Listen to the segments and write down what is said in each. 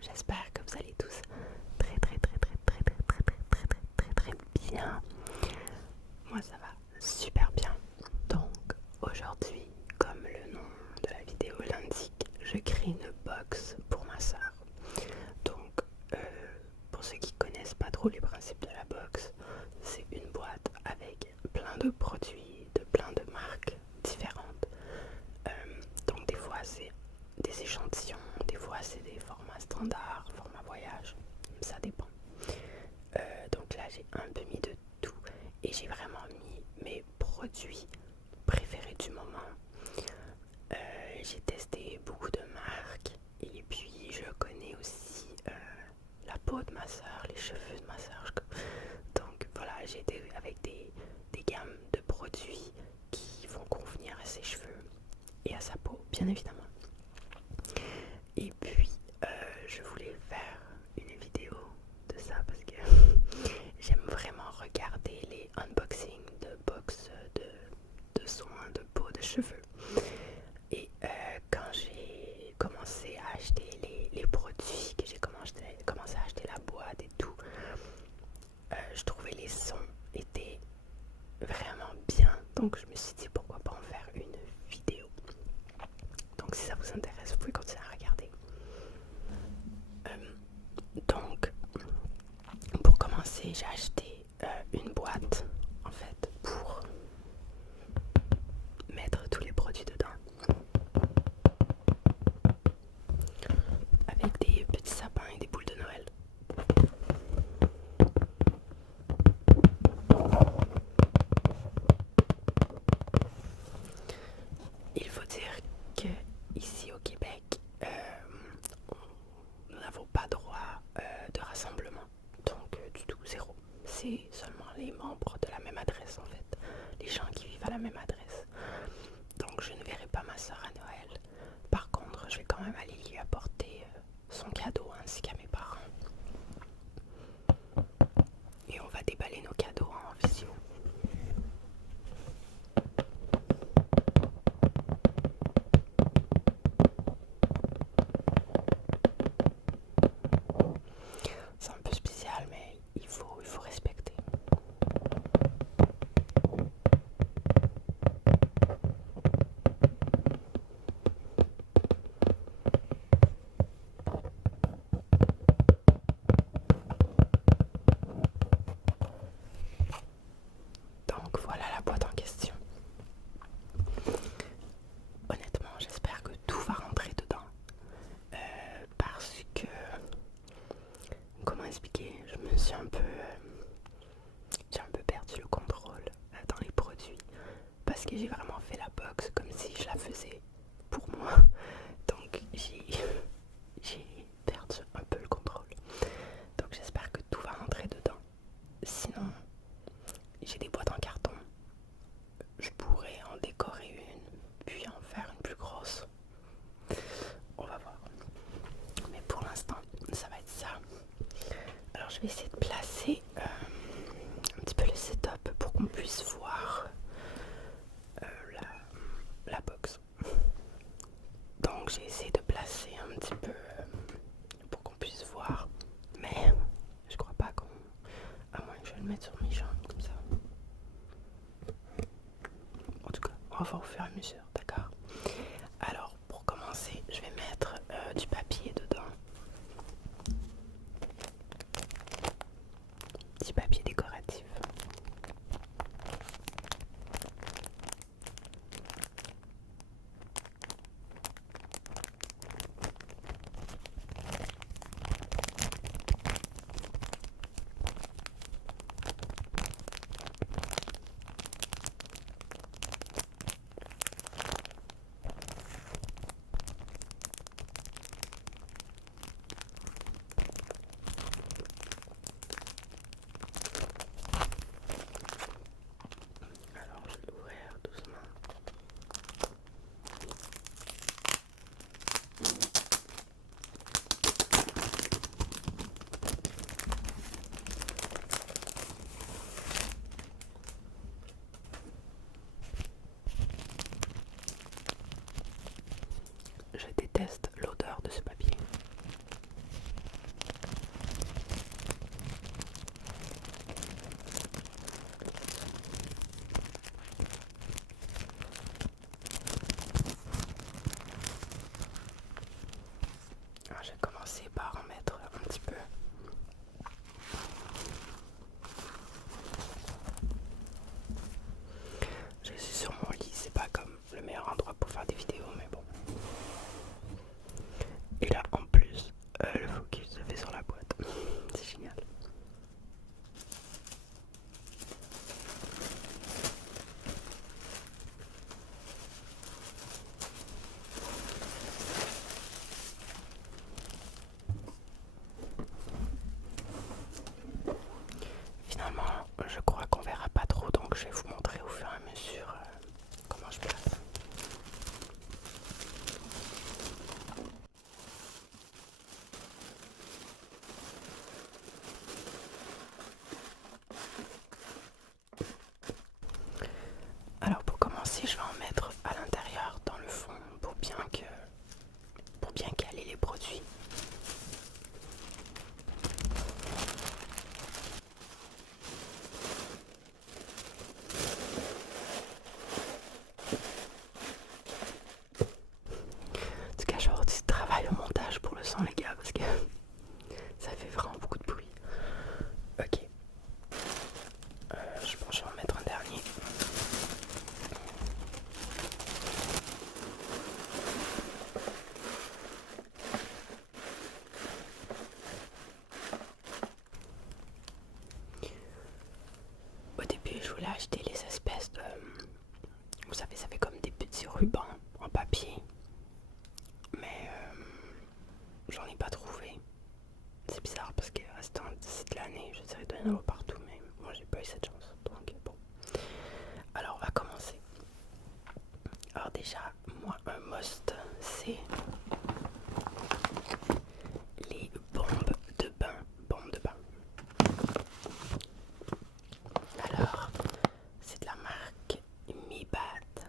j'espère que vous allez tous très bien. Moi ça va super bien. Donc aujourd'hui, comme le nom de la vidéo l'indique, je crée une box pour ma soeur. Donc pour ceux qui connaissent pas trop les principes de la box, c'est une boîte avec plein de produits de plein de marques différentes. Donc des fois c'est des échantillons, des fois c'est des formats standards, format voyage, ça dépend. Donc là j'ai un peu mis de tout et j'ai vraiment mis mes produits préférés du moment. J'ai testé beaucoup de marques et puis je connais aussi la peau de ma soeur, les cheveux de ma soeur. Donc voilà, j'ai été avec des gammes de produits qui vont convenir à ses cheveux et à sa peau, bien évidemment. Et puis je voulais faire une vidéo de ça parce que j'aime vraiment regarder les unboxings de box de soins de peau, de cheveux. Et quand j'ai commencé à acheter les produits, que j'ai commencé à acheter la boîte et tout, je trouvais les sons étaient vraiment bien. Donc je me suis dit pourquoi pas en faire une vidéo. Donc si ça vous intéresse, vous pouvez continuer à regarder. Donc pour commencer, j'ai acheté une boîte en fait pour mettre tous les produits dedans. Avec des petits sapins et des boules de Noël. Il faut dire que ici au Québec, nous n'avons pas droit de rassemblement. Donc du tout, zéro. C'est seulement les membres de la même adresse en fait. Les gens qui vivent à la même adresse. Donc je ne verrai pas ma soeur à Noël. Par contre, je vais quand même aller lui apporter son cadeau ainsi qu'à mes parents. Et on va déballer nos cadeaux en visio. C'est un peu spécial, mais il faut respecter. Donc voilà la boîte en question. Honnêtement, j'espère que tout va rentrer dedans. Parce que, comment expliquer, j'ai un peu perdu le contrôle dans les produits. Parce que j'ai vraiment fait la box comme si je la faisais pour moi. Donc j'ai perdu un peu le contrôle. Donc j'espère que tout va rentrer dedans. Sinon, j'ai des boîtes en carton. Je pourrais en décorer une, puis en faire une plus grosse. On va voir. Mais pour l'instant, ça va être ça. Alors je vais essayer de placer un petit peu le setup pour qu'on puisse voir la box. Donc j'ai essayé de placer un petit peu pour qu'on puisse voir. Mais je crois pas qu'on... À moins que je le mette sur mes jambes comme ça. En tout cas, on va voir au fur et à mesure, d'accord? Alors pour commencer, je vais mettre du papier dedans. Petit papier décoratif. commencer par en mettre un petit peu. Je suis sur mon lit, c'est pas comme le meilleur endroit pour faire des vidéos, mais bon. Et là en plus, le focus se fait sur la boîte. C'est génial. Finalement, je crois qu'on verra pas trop, donc je vais vous montrer au fur et à mesure comment je place. Alors pour commencer, je vais en mettre à l'intérieur dans le fond pour bien caler les produits. En tout cas, je vais avoir du travail au montage pour le son, les gars, parce que ça fait vraiment beaucoup de bruit. Ok. Je pense que je vais en mettre un dernier. Au début, je voulais acheter les espèces de... Vous savez, ça fait comme des petits rubans en papier. Mais j'en ai pas trouvé. C'est bizarre parce que restant d'ici de l'année, je dirais d'en avoir partout, mais moi j'ai pas eu cette chance. Donc bon. Alors on va commencer. Alors déjà, moi un must, c'est les bombes de bain. Bombes de bain. Alors, c'est de la marque Mi Bat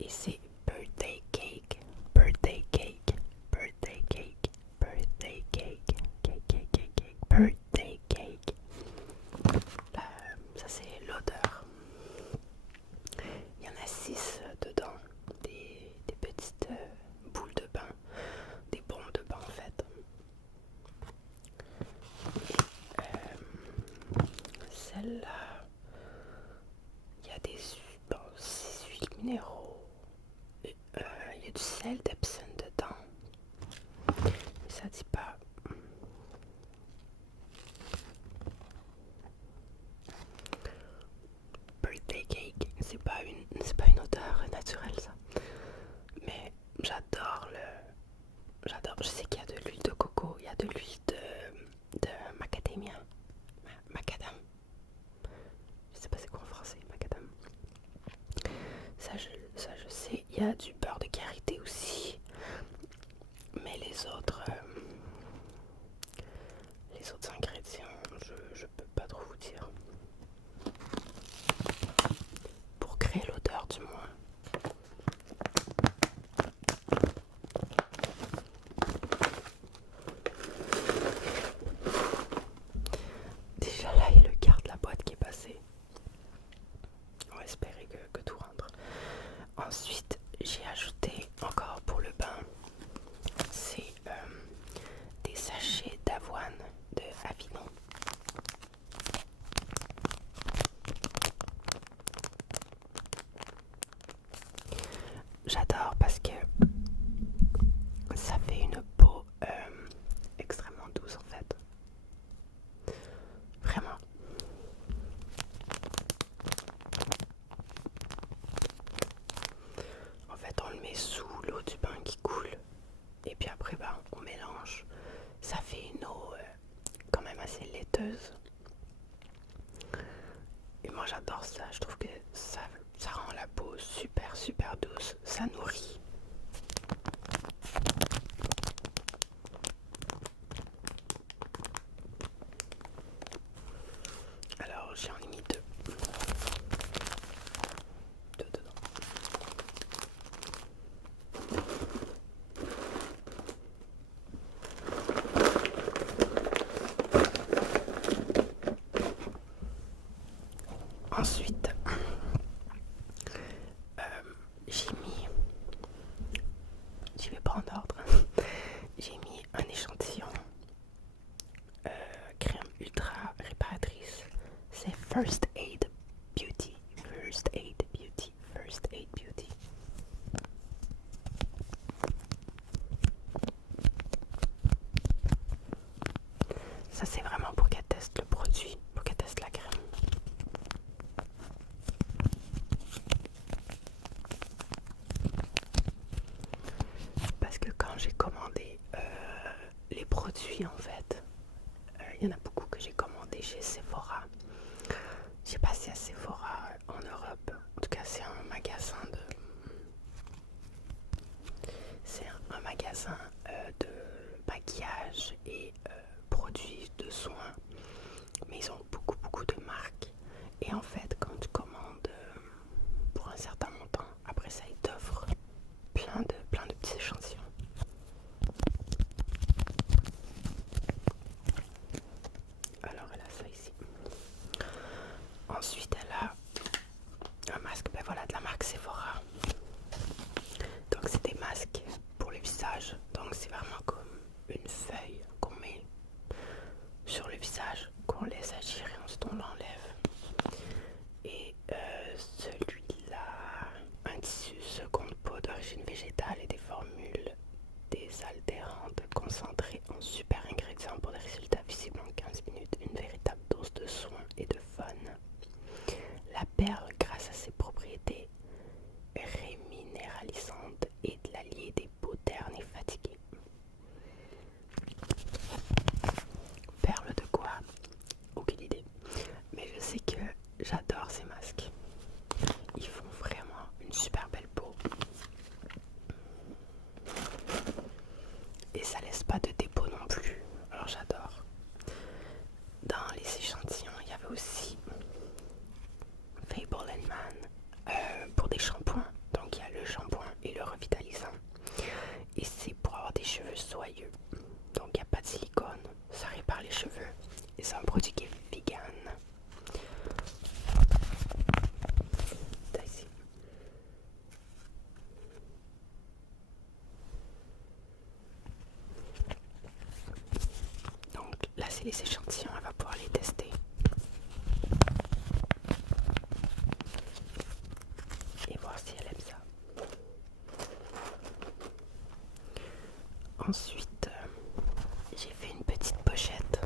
et c'est Birthday Cake. Birthday Cake. Birthday Cake. Birthday Cake. Cake, cake, cake, cake. Birthday Cake. Ça c'est l'odeur. Il y en a 6 dedans. Des petites boules de bain. Des bombes de bain en fait. Et celle-là, il y a des 6 huiles minéraux. Il y a du sel d'Epsom dedans. Mais ça dit pas. Birthday Cake, c'est pas une odeur naturelle ça. Mais j'adore je sais qu'il y a de l'huile de coco, il y a de l'huile de macadamia. Macadam. Je sais pas c'est quoi en français, macadam. Ça je sais, il y a du beurre de karité aussi. Mais les autres ingrédients, je peux pas trop vous dire. Pour créer l'odeur du moins. Déjà là, il y a le quart de la boîte qui est passé. On va espérer que tout rentre. Ensuite, j'ai ajouté encore pour le bain, c'est des sachets d'avoine de Avino. J'adore parce que ça fait une peau extrêmement douce en fait. Vraiment. En fait, on le met sous l'eau du bain qui coule. Et puis après, on mélange. Ça fait une eau quand même assez laiteuse. Et moi, j'adore ça. Je trouve que ça rend la peau super, super douce. Ça nourrit. Alors, j'en ai mis 2. 2 dedans. Ensuite, j'y vais pas en ordre. J'ai mis un échantillon First Aid Beauty. First Aid Beauty. First Aid Beauty. Ça c'est vraiment pour qu'elle teste le produit, pour qu'elle teste la crème. Parce que quand j'ai commandé les produits en fait, il y en a beaucoup que j'ai commandé chez Sephora. J'ai passé à Sephora en Europe. En tout cas c'est un magasin de maquillage et produits de soins. Mais ils ont beaucoup de marques. Et en fait quand tu commandes pour un certain montant, après ça ils t'offrent plein de petits échantillons. Alors elle a ça ici. Ensuite elle a un masque, ben voilà, de la marque Sephora. Donc c'est des masques pour le visage. Donc c'est vraiment comme une feuille qu'on met sur le visage, qu'on laisse agir et ensuite on l'enlève. Et celui-là, un tissu seconde peau d'origine végétale et des formules désaltérantes concentrées en super ingrédients pour des résultats visibles en 15 minutes. Une véritable dose de soins et de fun. La perle, grâce à ses propriétés réminéralisantes et de l'allier des peaux ternes et fatiguées. Perle de quoi? Aucune idée. Mais je sais que j'adore ces masques. Ils font vraiment une super belle peau. Et ça laisse pas de dépôt non plus. Alors j'adore. Dans les échantillons, il y avait aussi Fable & Man pour des shampoings. Donc il y a le shampoing et le revitalisant. Et c'est pour avoir des cheveux soyeux. Donc il n'y a pas de silicone. Ça répare les cheveux. Et c'est un produit qui est vegan. Ici. Donc là c'est les échantillons. Elle va pouvoir les tester. Et voir si elle aime ça. Ensuite, j'ai fait une petite pochette.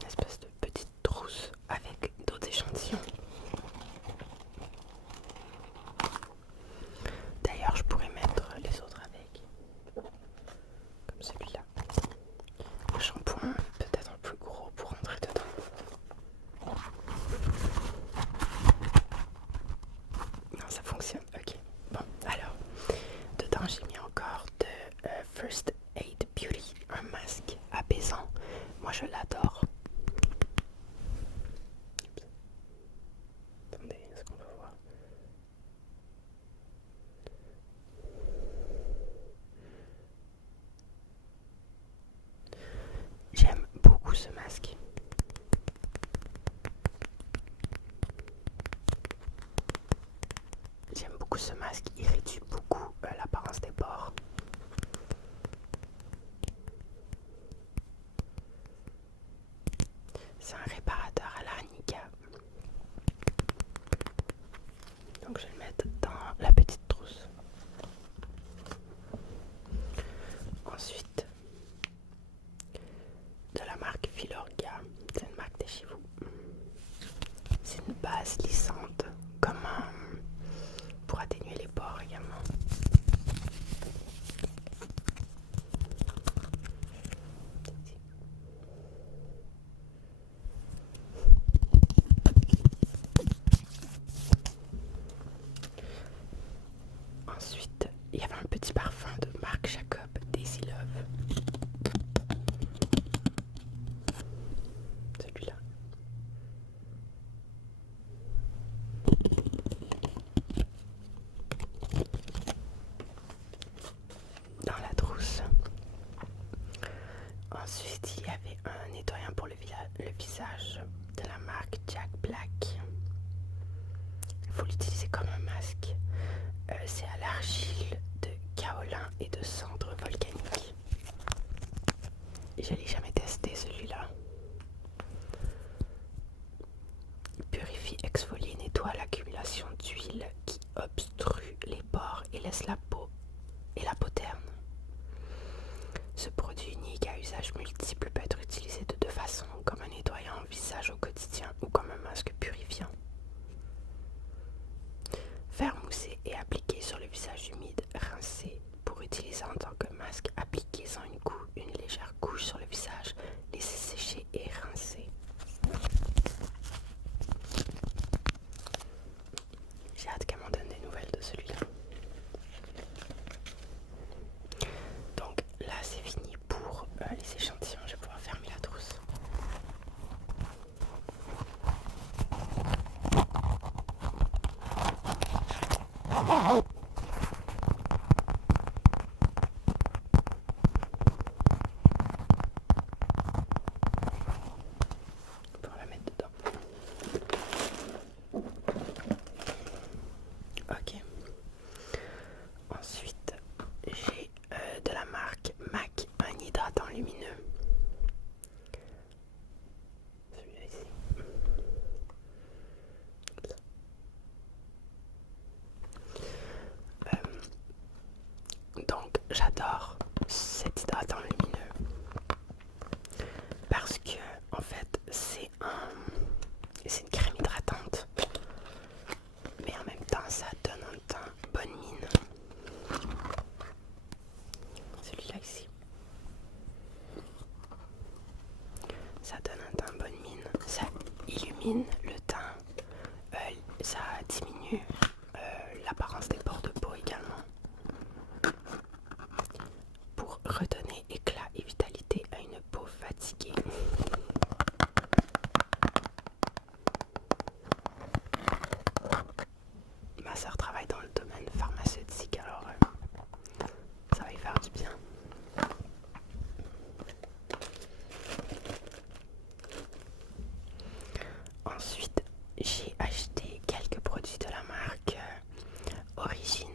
Une espèce de petite trousse avec d'autres échantillons. D'ailleurs, je pourrais mettre les autres avec. Comme celui-là. Le shampoing peut-être un peu gros pour rentrer dedans. Non, ça fonctionne. Ok. Bon, alors, dedans j'ai mis encore de First Aid Beauty, un masque apaisant. Moi je l'adore. Attendez, est-ce qu'on peut voir? J'aime beaucoup ce masque. J'aime beaucoup ce masque, il réduit beaucoup l'apparence des pores. C'est un réparateur à l'arnica. Donc je vais le mettre dans la petite trousse. Ensuite, de la marque Filorga, c'est une marque de chez vous. C'est une base lissante, comme pour atténuer les pores également. Ensuite, il y avait un petit parfum de Marc Jacob, Daisy Love. Celui-là. Dans la trousse. Ensuite, il y avait un nettoyant pour le visage de la marque Jack Black. faut l'utiliser comme un masque. C'est à l'argile de kaolin et de cendres volcaniques. Je l'ai jamais testé celui-là. Il purifie, exfolie et nettoie l'accumulation d'huile qui obstrue les pores et laisse la peau terne. Ce produit unique à usage multiple peut être utilisé de deux façons, comme un nettoyant au visage au quotidien ou comme un masque purifiant. Faire mousser et appliquer sur le visage humide, rincer. Pour utiliser en tant que masque, appliquez-en une légère couche sur le visage, laissez sécher et rincer. J'ai hâte qu'elle m'en donne des nouvelles de celui-là. Donc là c'est fini pour les échantillons, je vais pouvoir fermer la trousse. Pour la mettre dedans. Ok. Ensuite, j'ai de la marque MAC un hydratant lumineux. Celui-là ici. Donc j'adore cet hydratant lumineux parce que en fait c'est une crème hydratante, mais en même temps ça donne un teint bonne mine. Celui-là ici, ça donne un teint bonne mine, ça illumine le teint, ça diminue l'apparence des pores de peau également, pour redonner éclat et vitalité à une peau fatiguée. Ma soeur travaille dans le domaine pharmaceutique, alors ça va y faire du bien. Ensuite, j'ai acheté quelques produits de la marque Origine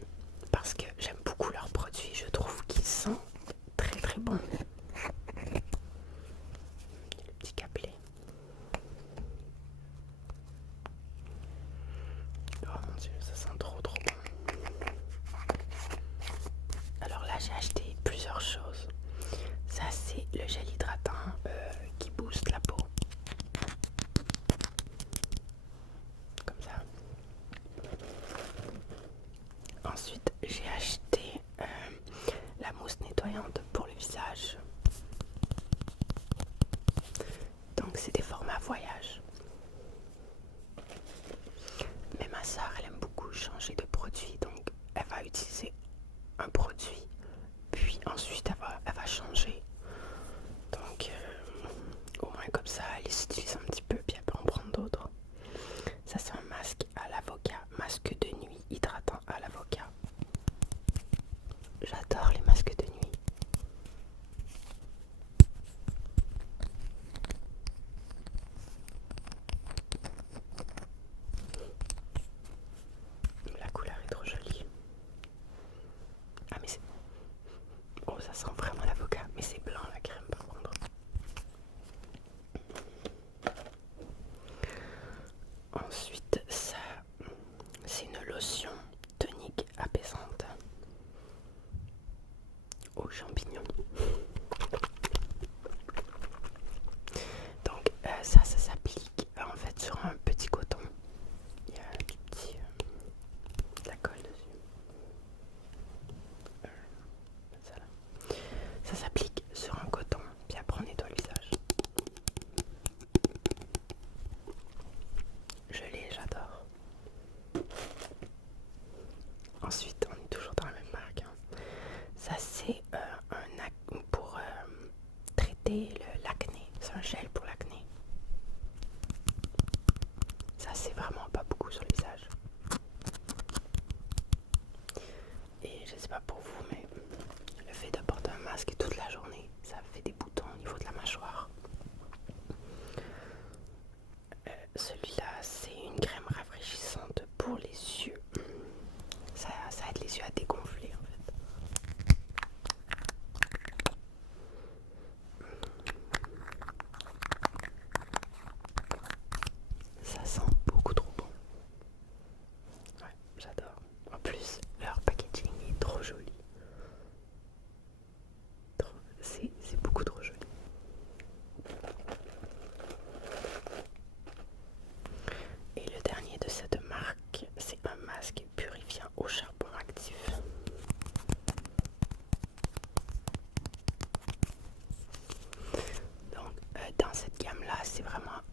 parce que j'aime beaucoup leurs produits, je trouve qu'ils sont très très bons. Le petit capelet. Oh mon dieu, ça sent trop trop bon. Alors là j'ai acheté plusieurs choses. Ça c'est le gel hydratant qui booste la peau. Comme ça. Ensuite j'ai acheté la mousse nettoyante pour le visage. Donc c'est des formats voyage. Mais ma soeur elle aime beaucoup changer de produit, donc elle va utiliser un produit, puis ensuite elle va changer. Donc au moins comme ça elle les utilise un petit peu, puis elle peut en prendre d'autres. Ça c'est un masque à l'avocat, masque de nuit hydratant à l'avocat. J'adore les masques de nuit. La couleur est trop jolie. Ah mais c'est... Oh ça sent vraiment l'avocat, mais c'est blanc la crème par contre. Ensuite ça, c'est une lotion tonique apaisante aux champignons. Donc ça s'applique en fait sur un petit coton. Il y a du petit de la colle dessus. Ça là. Ça s'applique sur un coton, puis après on nettoie le visage. J'adore. Ensuite, on est toujours dans la même marque. Ça c'est pour traiter l'acné. C'est un gel pour l'acné. Ça c'est vraiment pas beaucoup sur le visage. Et je sais pas pour vous, mais le fait de porter un masque toute la journée, ça fait des boutons au niveau de la mâchoire. Celui-là, c'est une crème rafraîchissante pour les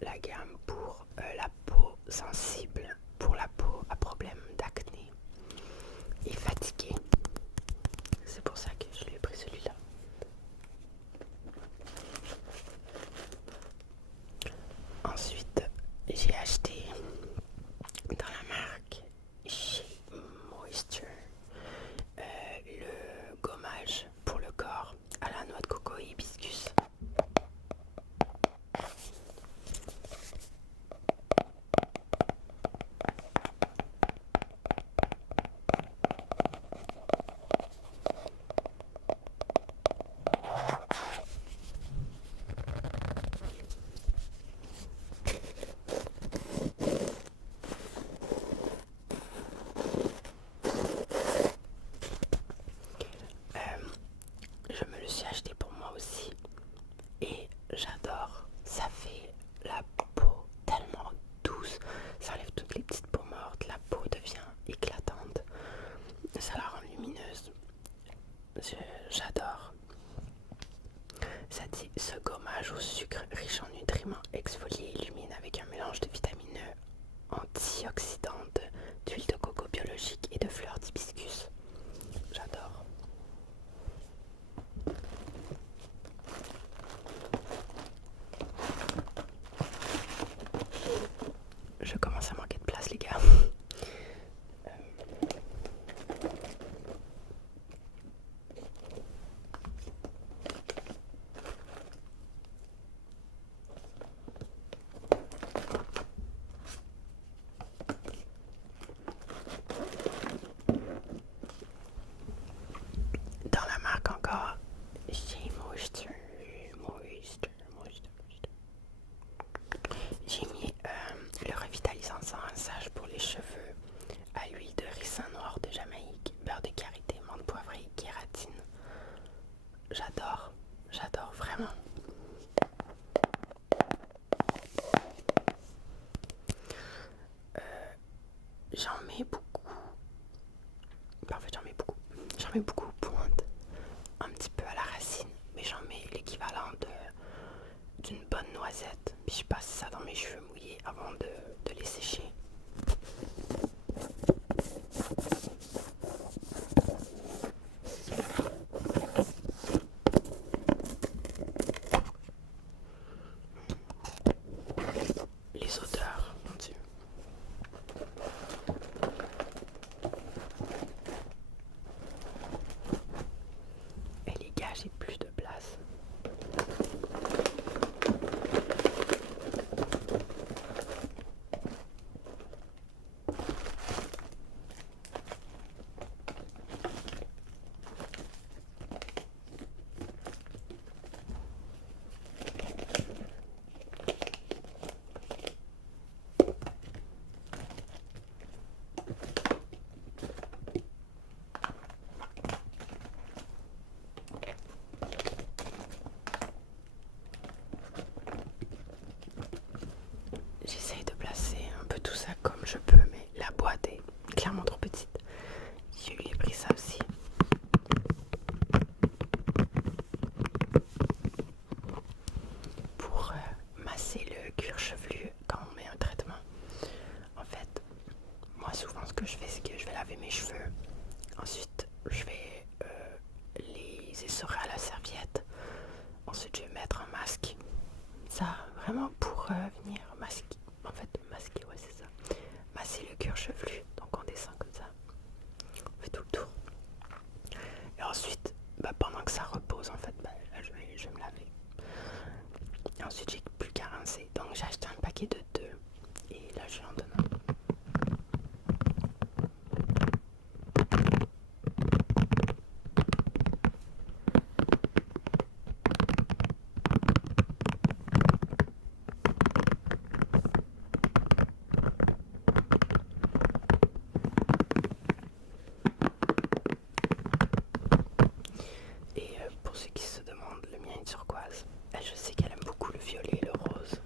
la gamme pour la peau sensible, pour la peau à problème d'acné et fatiguée. C'est pour ça que je lui ai pris celui-là. Ensuite, j'ai acheté dans la marque Shea Moisture le gommage pour le corps à la noix de coco et hibiscus. Je me le suis acheté pour moi aussi et j'adore. Ça fait la peau tellement douce, ça enlève toutes les petites peaux mortes, la peau devient éclatante, ça la rend lumineuse. J'adore. Ça dit: ce gommage au sucre riche en nutriments exfolie et illumine avec un mélange de vitamines antioxydantes, d'huile de coco biologique et de fleurs d'hibiscus. J'adore. Je commence à manquer de place, les gars. Dans la marque encore, Shea Moisture. J'ai mis le revitalisant sans rinçage pour les cheveux à huile de ricin noir de Jamaïque, beurre de karité, menthe poivrée et kératine. J'adore, j'adore vraiment. J'en mets beaucoup. En fait, j'en mets beaucoup aux pointes, un petit peu à la racine, mais j'en mets l'équivalent d'une bonne noisette. Puis je passe ça dans mes cheveux mouillés avant de les sécher. Les odeurs, mon Dieu. Et les gars, j'ai plus de place. J'essaye de placer un peu tout ça comme je peux, mais la boîte est clairement trop petite. Je lui ai pris ça aussi. Pour masser le cuir chevelu quand on met un traitement. En fait, moi souvent ce que je fais, c'est que je vais laver mes cheveux. Ensuite, je vais les essorer à la serviette. Ensuite, je vais mettre un masque. Ça, vraiment pour venir masquer. En fait, masquer, ouais, c'est ça. Masser le cuir chevelu. Donc, on descend comme ça. On fait tout le tour. Et ensuite, pendant que ça repose, en fait, là, je vais me laver. Et ensuite, j'ai plus qu'à rincer. Donc, j'ai acheté un paquet de 2. Et là, je vais en donner un. Pour ceux qui se demandent, le mien est turquoise. Je sais qu'elle aime beaucoup le violet et le rose.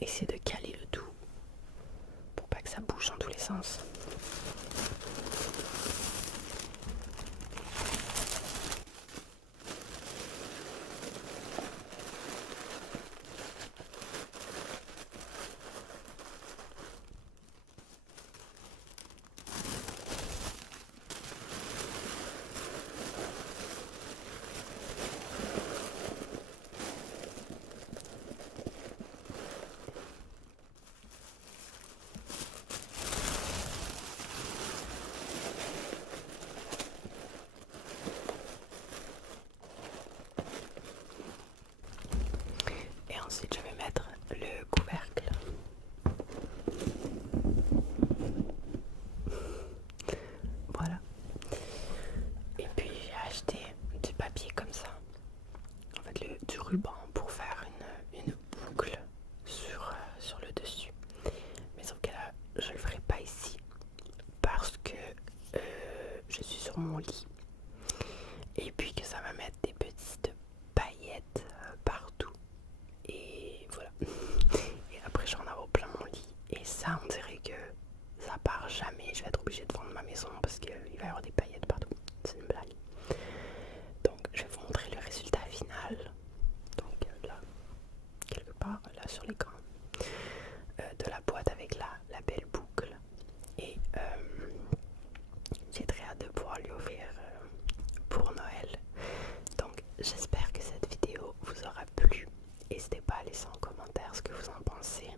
essayer de caler le tout pour pas que ça bouge dans tous les sens. Et ensuite je vais mettre le couvercle. Voilà. Et puis j'ai acheté du papier comme ça. En fait du ruban pour faire une boucle sur le dessus. Mais sauf que là je le ferai pas ici parce que je suis sur mon lit. Et puis que ça va mettre des petites paillettes partout. Et voilà. Et après je vais en avoir plein mon lit. Et ça on dirait que ça part jamais. Je vais être obligée de vendre ma maison parce qu'il va y avoir des paillettes partout. C'est une blague. Donc je vais vous montrer le résultat final. Donc là, quelque part là sur l'écran, de la boîte avec la belle boucle. Et j'ai très hâte de pouvoir lui offrir pour Noël. Donc j'espère que cette vidéo vous aura plu. N'hésitez pas à laisser en commentaire ce que vous en pensez.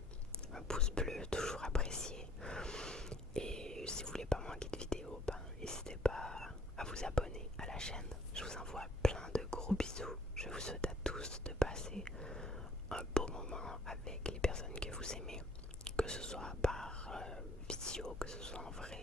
Un pouce bleu, toujours apprécié. Et si vous voulez pas manquer de vidéos, n'hésitez pas à vous abonner à la chaîne. Je vous envoie plein de gros bisous. Je vous souhaite à tous de passer un beau moment avec les personnes que vous aimez, que ce soit par visio, que ce soit en vrai.